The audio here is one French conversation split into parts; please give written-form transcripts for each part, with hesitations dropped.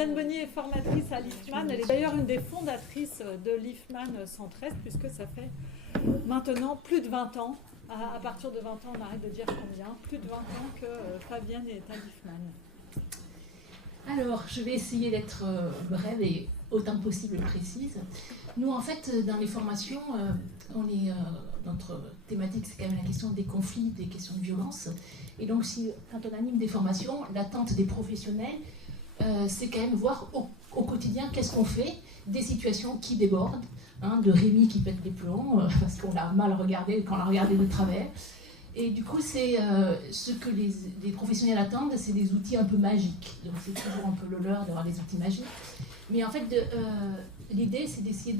Fabienne Bonnier est formatrice à l'IFMAN. Elle est d'ailleurs une des fondatrices de l'IFMAN Centre-Est, puisque ça fait maintenant plus de 20 ans. À partir de 20 ans, on arrête de dire combien. Plus de 20 ans que Fabienne est à l'IFMAN. Alors, je vais essayer d'être brève et autant que possible précise. Nous, en fait, dans les formations, notre thématique, c'est quand même la question des conflits, des questions de violence. Et donc, quand on anime des formations, l'attente des professionnels, c'est quand même voir au quotidien qu'est-ce qu'on fait des situations qui débordent, de Rémi qui pète les plombs, parce qu'on l'a mal regardé, quand on l'a regardé de travers. Et du coup, c'est ce que les professionnels attendent, c'est des outils un peu magiques. Donc c'est toujours un peu le leur d'avoir des outils magiques. Mais en fait, l'idée, c'est d'essayer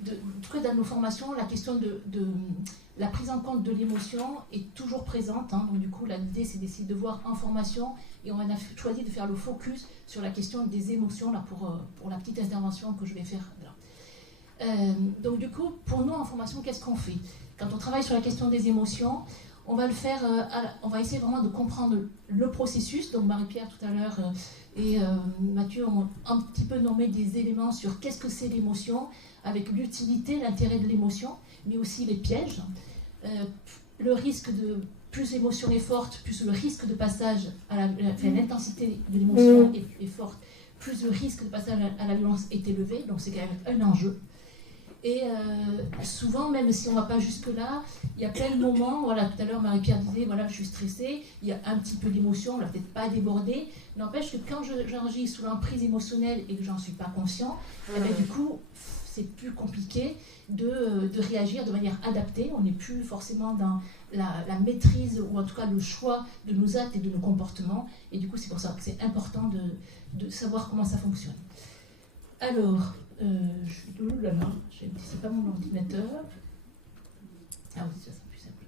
en tout cas dans nos formations, la question de la prise en compte de l'émotion est toujours présente. Donc du coup, l'idée, c'est d'essayer de voir en formation, et on a choisi de faire le focus sur la question des émotions là, pour la petite intervention que je vais faire là. Donc du coup, pour nous en formation, qu'est-ce qu'on fait? Quand on travaille sur la question des émotions, on va le faire, on va essayer vraiment de comprendre le processus. Donc Marie-Pierre tout à l'heure et Mathieu ont un petit peu nommé des éléments sur qu'est-ce que c'est l'émotion, avec l'utilité, l'intérêt de l'émotion, mais aussi les pièges. Le risque de plus l'émotion est forte, plus le risque de passage l'intensité de l'émotion est forte, plus le risque de passage à la violence est élevé. Donc c'est quand même un enjeu. Et souvent, même si on ne va pas jusque-là, il y a plein de moments, voilà, tout à l'heure Marie-Pierre disait, voilà, je suis stressée, il y a un petit peu d'émotion, on ne l'a peut-être pas débordé, n'empêche que quand j'agis sous l'emprise émotionnelle et que j'en suis pas conscient, eh bien, du coup, c'est plus compliqué de réagir de manière adaptée, on n'est plus forcément dans la maîtrise, ou en tout cas le choix de nos actes et de nos comportements, et du coup, c'est pour ça que c'est important de savoir comment ça fonctionne. Alors, je suis tout là, c'est pas mon ordinateur. Ah oui, ça sera plus simple.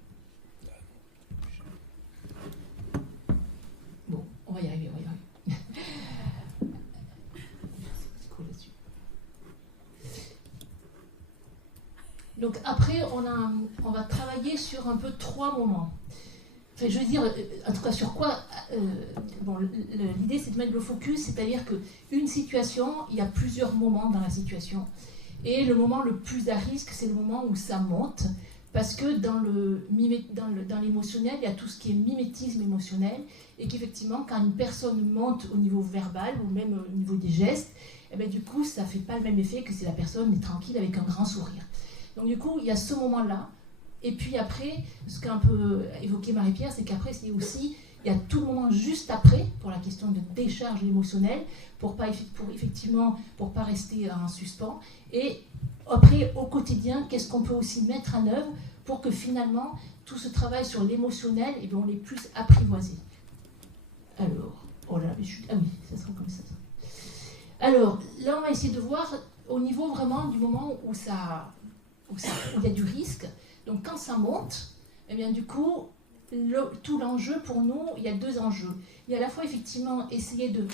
Bon, on va y arriver. C'est cool là-dessus. Donc après, on va travailler sur un peu 3 moments. Enfin, je veux dire, en tout cas sur quoi l'idée c'est de mettre le focus, c'est-à-dire qu'une situation, il y a plusieurs moments dans la situation. Et le moment le plus à risque, c'est le moment où ça monte, parce que dans l'émotionnel, il y a tout ce qui est mimétisme émotionnel, et qu'effectivement, quand une personne monte au niveau verbal, ou même au niveau des gestes, eh bien, du coup, ça ne fait pas le même effet que si la personne est tranquille avec un grand sourire. Donc du coup, il y a ce moment-là. Et puis après, ce qu'a un peu évoqué Marie-Pierre, c'est qu'après, il y a tout le moment juste après, pour la question de décharge émotionnelle, pour pas rester en suspens. Et après, au quotidien, qu'est-ce qu'on peut aussi mettre en œuvre pour que finalement, tout ce travail sur l'émotionnel, eh bien, on l'ait plus apprivoisé. Alors, oh là, ah oui, ça sera comme ça. Alors, là, on va essayer de voir au niveau vraiment du moment où il y a du risque. Donc quand ça monte, eh bien du coup, tout l'enjeu pour nous, il y a 2 enjeux. Il y a à la fois effectivement essayer de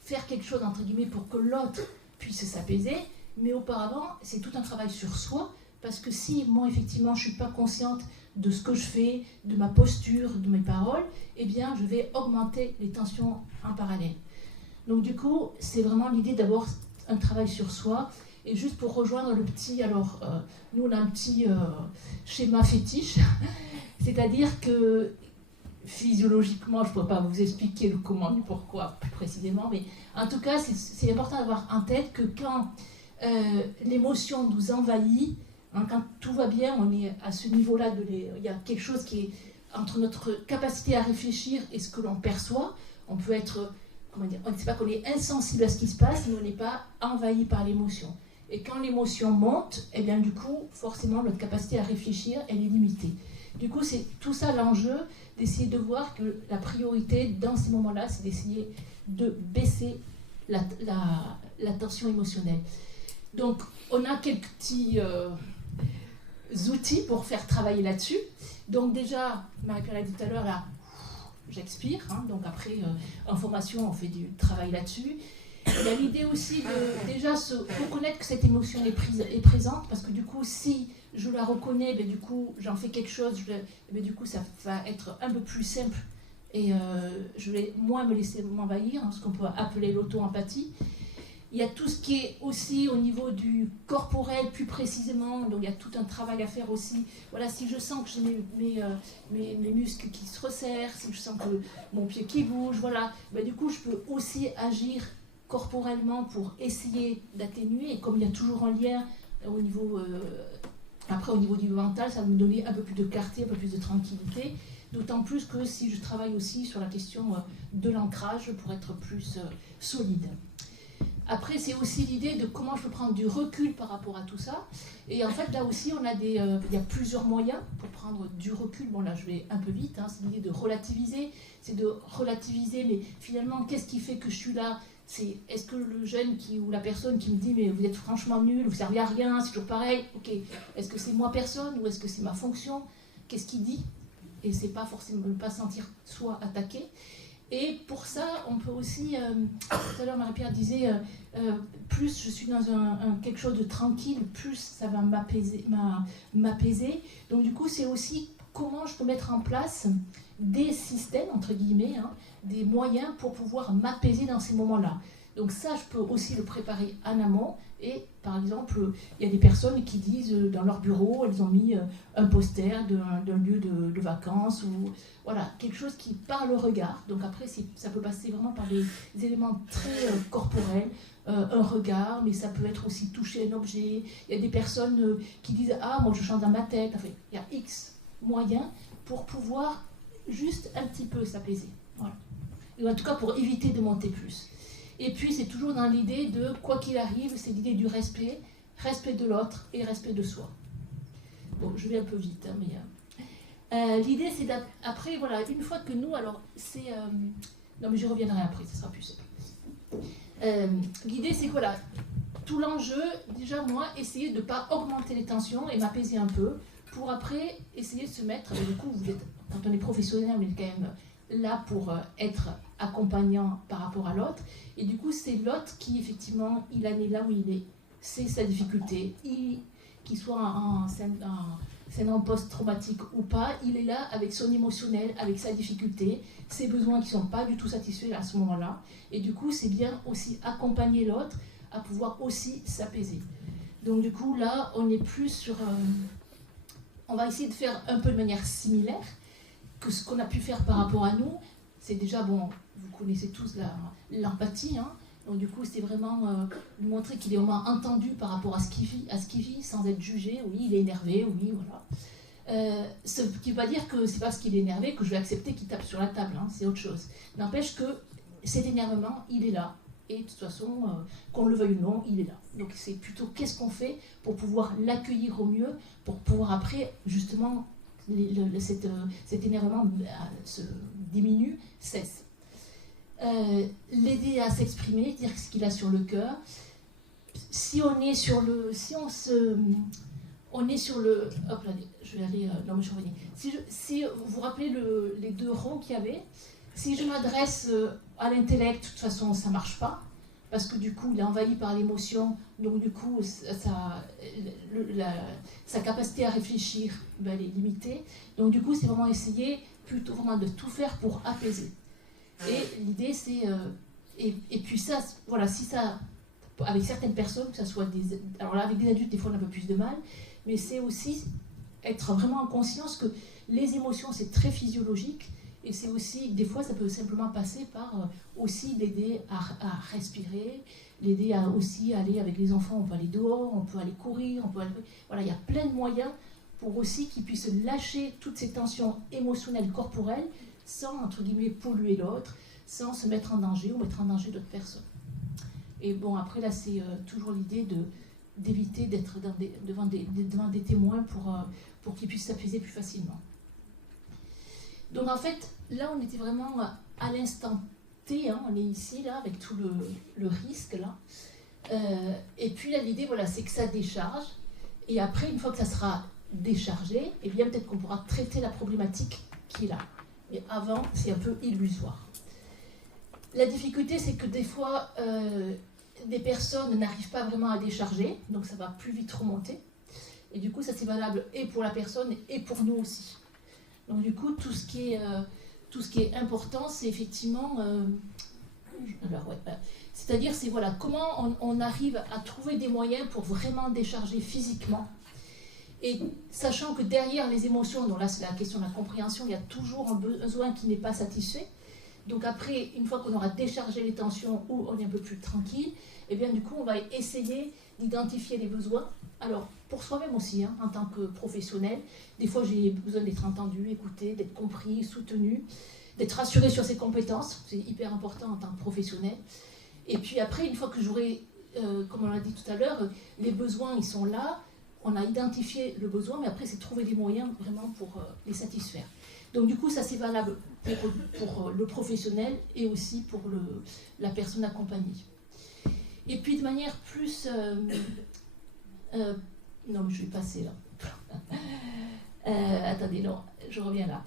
faire quelque chose entre guillemets pour que l'autre puisse s'apaiser, mais auparavant, c'est tout un travail sur soi, parce que si moi effectivement je ne suis pas consciente de ce que je fais, de ma posture, de mes paroles, eh bien je vais augmenter les tensions en parallèle. Donc du coup, c'est vraiment l'idée d'abord un travail sur soi. Et juste pour rejoindre le petit, alors nous on a un petit schéma fétiche, c'est-à-dire que physiologiquement, je ne pourrais pas vous expliquer le comment et le pourquoi plus précisément, mais en tout cas c'est important d'avoir en tête que quand l'émotion nous envahit, quand tout va bien, on est à ce niveau-là, il y a quelque chose qui est entre notre capacité à réfléchir et ce que l'on perçoit. On peut être, on ne sait pas qu'on est insensible à ce qui se passe, mais on n'est pas envahi par l'émotion. Et quand l'émotion monte, eh bien du coup, forcément, notre capacité à réfléchir, elle est limitée. Du coup, c'est tout ça l'enjeu, d'essayer de voir que la priorité dans ces moments-là, c'est d'essayer de baisser la tension émotionnelle. Donc, on a quelques petits outils pour faire travailler là-dessus. Donc déjà, Marie-Pierre l'a dit tout à l'heure, là, j'expire. Donc après, en formation, on fait du travail là-dessus. Il y a l'idée aussi de déjà reconnaître que cette émotion est présente, parce que du coup, si je la reconnais, ben, du coup, j'en fais quelque chose, ben, du coup, ça va être un peu plus simple et je vais moins me laisser m'envahir, ce qu'on peut appeler l'auto-empathie. Il y a tout ce qui est aussi au niveau du corporel plus précisément, donc il y a tout un travail à faire aussi. Voilà, si je sens que j'ai mes muscles qui se resserrent, si je sens que mon pied qui bouge, voilà, du coup je peux aussi agir corporellement pour essayer d'atténuer, et comme il y a toujours un lien au niveau, après au niveau du mental, ça va me donner un peu plus de clarté, un peu plus de tranquillité, d'autant plus que si je travaille aussi sur la question de l'ancrage pour être plus solide. Après, c'est aussi l'idée de comment je peux prendre du recul par rapport à tout ça. Et en fait, là aussi, il y a plusieurs moyens pour prendre du recul. Bon, là, je vais un peu vite. C'est l'idée de relativiser. C'est de relativiser, mais finalement, qu'est-ce qui fait que je suis là ? Est-ce que le jeune ou la personne qui me dit « mais vous êtes franchement nul, vous ne servez à rien, c'est toujours pareil ». Ok, est-ce que c'est moi personne ou est-ce que c'est ma fonction ? Qu'est-ce qu'il dit ? Et c'est pas forcément ne pas se sentir soi attaqué. Et pour ça, on peut aussi, tout à l'heure Marie-Pierre disait, plus je suis dans quelque chose de tranquille, plus ça va m'apaiser. Donc du coup, c'est aussi comment je peux mettre en place des systèmes, entre guillemets, des moyens pour pouvoir m'apaiser dans ces moments-là. Donc ça, je peux aussi le préparer en amont. Et par exemple, il y a des personnes qui disent dans leur bureau, elles ont mis un poster d'un lieu de vacances, ou voilà, quelque chose qui par le regard. Donc après, ça peut passer vraiment par des éléments très corporels, un regard, mais ça peut être aussi toucher un objet. Il y a des personnes qui disent « Ah, moi je chante dans ma tête ». Enfin, il y a X moyens pour pouvoir juste un petit peu s'apaiser. Voilà. Et en tout cas, pour éviter de monter plus. Et puis, c'est toujours dans l'idée de, quoi qu'il arrive, c'est l'idée du respect de l'autre et respect de soi. Bon, je vais un peu vite, mais... l'idée, c'est après, voilà, une fois que nous, alors, c'est... non, mais je reviendrai après, ça sera plus simple. L'idée, c'est que, voilà, tout l'enjeu, déjà, moi, essayer de ne pas augmenter les tensions et m'apaiser un peu, pour après, essayer de se mettre... du coup, quand on est professionnel, on est quand même là pour être accompagnant par rapport à l'autre. Et du coup, c'est l'autre qui, effectivement, il en est là où il est. C'est sa difficulté. Qu'il soit en syndrome post-traumatique ou pas, il est là avec son émotionnel, avec sa difficulté, ses besoins qui ne sont pas du tout satisfaits à ce moment-là. Et du coup, c'est bien aussi accompagner l'autre à pouvoir aussi s'apaiser. Donc du coup, là, on est plus sur... on va essayer de faire un peu de manière similaire que ce qu'on a pu faire par rapport à nous. C'est déjà, bon, vous connaissez tous l'empathie, donc du coup c'est vraiment lui montrer qu'il est vraiment entendu par rapport à ce qu'il vit, sans être jugé. Oui, il est énervé, oui, voilà. Ce qui ne veut pas dire que c'est parce qu'il est énervé que je vais accepter qu'il tape sur la table, c'est autre chose. N'empêche que cet énervement, il est là, et de toute façon, qu'on le veuille ou non, il est là. Donc c'est plutôt qu'est-ce qu'on fait pour pouvoir l'accueillir au mieux, pour pouvoir après, justement, cet énervement se diminue, cesse. L'aider à s'exprimer, dire ce qu'il a sur le cœur. Si on est sur le... Hop là, je vais aller... non, mais je reviens. Si vous vous rappelez les deux ronds qu'il y avait, si je m'adresse à l'intellect, de toute façon, ça ne marche pas, parce que du coup, il est envahi par l'émotion, donc du coup, sa capacité à réfléchir, elle est limitée. Donc du coup, c'est vraiment essayer plutôt vraiment de tout faire pour apaiser. Et l'idée, c'est... et puis ça, voilà, si ça... Avec certaines personnes, que ce soit des... Alors là, avec des adultes, des fois, on a un peu plus de mal, mais c'est aussi être vraiment en conscience que les émotions, c'est très physiologique, et c'est aussi, des fois, ça peut simplement passer par aussi l'aider à respirer, l'aider à aussi aller avec les enfants, on peut aller dehors, on peut aller courir, on peut aller... Voilà, il y a plein de moyens pour aussi qu'ils puissent lâcher toutes ces tensions émotionnelles, corporelles, sans, entre guillemets, polluer l'autre, sans se mettre en danger ou mettre en danger d'autres personnes. Et bon, après, là, c'est toujours l'idée d'éviter d'être devant des témoins pour qu'ils puissent s'apaiser plus facilement. Donc en fait, là on était vraiment à l'instant T, on est ici là avec tout le risque là. Et puis là l'idée voilà, c'est que ça décharge. Et après, une fois que ça sera déchargé, eh bien peut-être qu'on pourra traiter la problématique qui est là. Mais avant, c'est un peu illusoire. La difficulté, c'est que des fois, des personnes n'arrivent pas vraiment à décharger, donc ça va plus vite remonter. Et du coup, ça c'est valable et pour la personne et pour nous aussi. Donc du coup, tout ce qui tout ce qui est important, c'est effectivement... c'est-à-dire, c'est voilà, comment on arrive à trouver des moyens pour vraiment décharger physiquement. Et sachant que derrière les émotions, donc là c'est la question de la compréhension, il y a toujours un besoin qui n'est pas satisfait. Donc après, une fois qu'on aura déchargé les tensions ou on est un peu plus tranquille, et bien du coup on va essayer d'identifier les besoins. Alors pour soi-même aussi, en tant que professionnel, des fois j'ai besoin d'être entendu, écouté, d'être compris, soutenu, d'être rassuré sur ses compétences, c'est hyper important en tant que professionnel. Et puis après, une fois que j'aurai, comme on l'a dit tout à l'heure, les besoins ils sont là, on a identifié le besoin, mais après c'est trouver des moyens vraiment pour les satisfaire. Donc du coup ça c'est valable pour le professionnel et aussi pour la personne accompagnée. Et puis de manière plus... non mais je vais passer là. Attendez, non, je reviens là.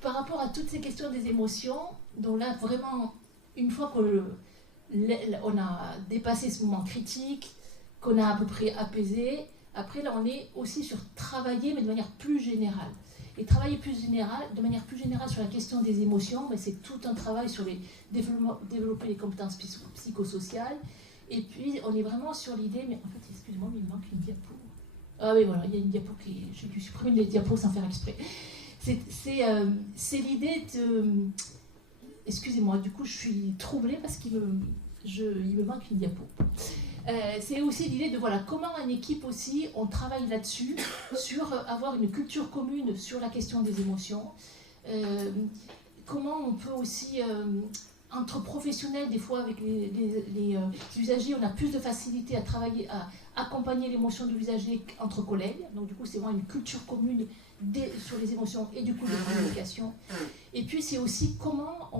Par rapport à toutes ces questions des émotions, donc là vraiment, une fois qu'on a dépassé ce moment critique, qu'on a à peu près apaisé, après là on est aussi sur travailler mais de manière plus générale. Et travailler de manière plus générale sur la question des émotions, mais c'est tout un travail sur développer les compétences psychosociales. Et puis on est vraiment sur l'idée, mais en fait excusez-moi mais il me manque une diapo. Ah oui voilà, il y a une diapo j'ai dû supprimer les diapos sans faire exprès. C'est l'idée de... Excusez-moi, du coup je suis troublée parce qu'il me manque une diapo. C'est aussi l'idée de voilà, comment en équipe aussi on travaille là-dessus, sur avoir une culture commune sur la question des émotions. Comment on peut aussi, entre professionnels, des fois avec les usagers, on a plus de facilité à travailler, à accompagner l'émotion de l'usager entre collègues. Donc du coup c'est vraiment une culture commune sur les émotions et du coup de communication. Et puis c'est aussi comment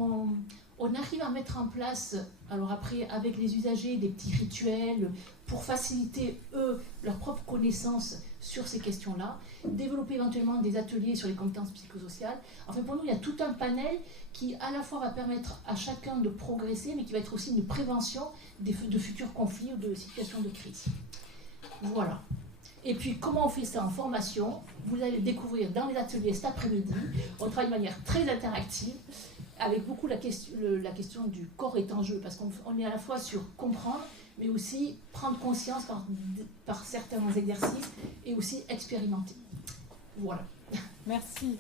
on arrive à mettre en place, alors après avec les usagers, des petits rituels pour faciliter eux leur propre connaissance sur ces questions-là, développer éventuellement des ateliers sur les compétences psychosociales. Enfin pour nous il y a tout un panel qui à la fois va permettre à chacun de progresser, mais qui va être aussi une prévention de futurs conflits ou de situations de crise. Voilà. Et puis, comment on fait ça en formation? Vous allez le découvrir dans les ateliers cet après-midi. On travaille de manière très interactive, avec beaucoup la question du corps est en jeu, parce qu'on est à la fois sur comprendre, mais aussi prendre conscience par certains exercices, et aussi expérimenter. Voilà. Merci.